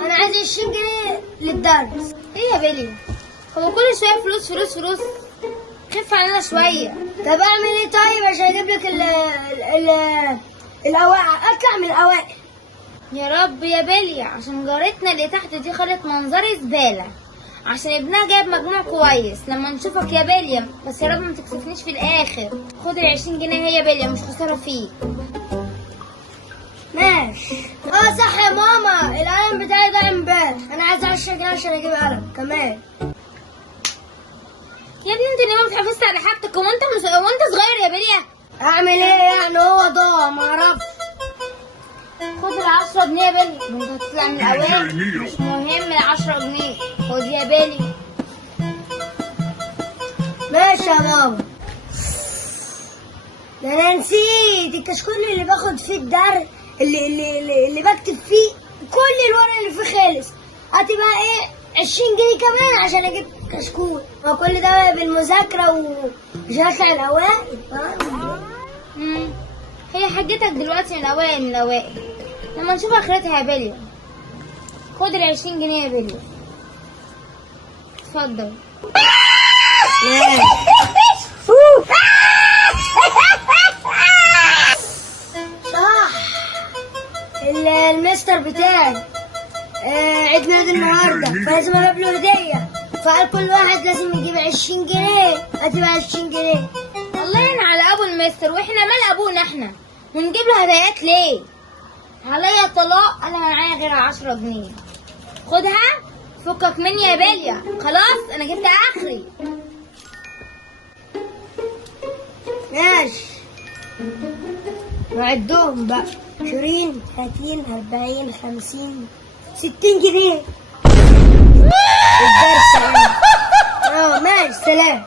انا عايز 20 جنيه للدرس. ايه يا بيلي؟ هو كل شويه فلوس فلوس فلوس؟ خف علينا شويه. طب اعمل ايه طيب عشان اجيب لك الاوائل، اطلع من الاوائل؟ يا رب يا بيلي، عشان جارتنا اللي تحت دي خلت منظري زباله، عشان ابنها جايب مجموع كويس. لما نشوفك يا بيليا، بس يا رب ما تكسفنيش في الاخر. خد ال20 جنيه هي بيليا، مش خساره فيك. ماشي. صح يا ماما، القلم بتاعي ضاع امبارح، انا عايز 10 جنيه عشان اجيب قلم كمان. يا ابني انت ليه ما بتحافظش على حاجتك؟ وانت صغير يا بيليا؟ اعمل ايه يعني، هو ضاع ما اعرفش. خد ال10 جنيه يا بيلي، انت هتطلع من الاوائل، مش مهم ال10 جنيه. خد يا بيلي. ماشي يا ماما. ده انا نسيت الكشكول اللي باخد فيه الدرس، اللي بكتب فيه كل الورق اللي فيه خلص. هتبقى ايه 20 جنيه كمان عشان اجيب كشكول. ما كل ده بالمذاكره ومش هطلع الاوائل. هي حاجتك دلوقتي من الاوائل لما نشوف اخرتها يا بيليا. خد ال20 جنيه يا بيليا، اتفضل. صح، المستر بتاعي عيد ميلاد النهارده، فلازم اجيب له هديه، فقال كل واحد لازم يجيب 20 جنيه. هتبقى 20 جنيه. الله يعين على ابو المستر، واحنا مال ابونا احنا ونجيب له هدايات ليه؟ عليا طلاق، انا ما معايا غير 10 جنيه. خدها، فكك مني يا بيليا، خلاص انا جبت اخري. ماشي، نعدهم بقى: 20 30 40 50 60 جنيه الدرس يعني. ماشي، سلام.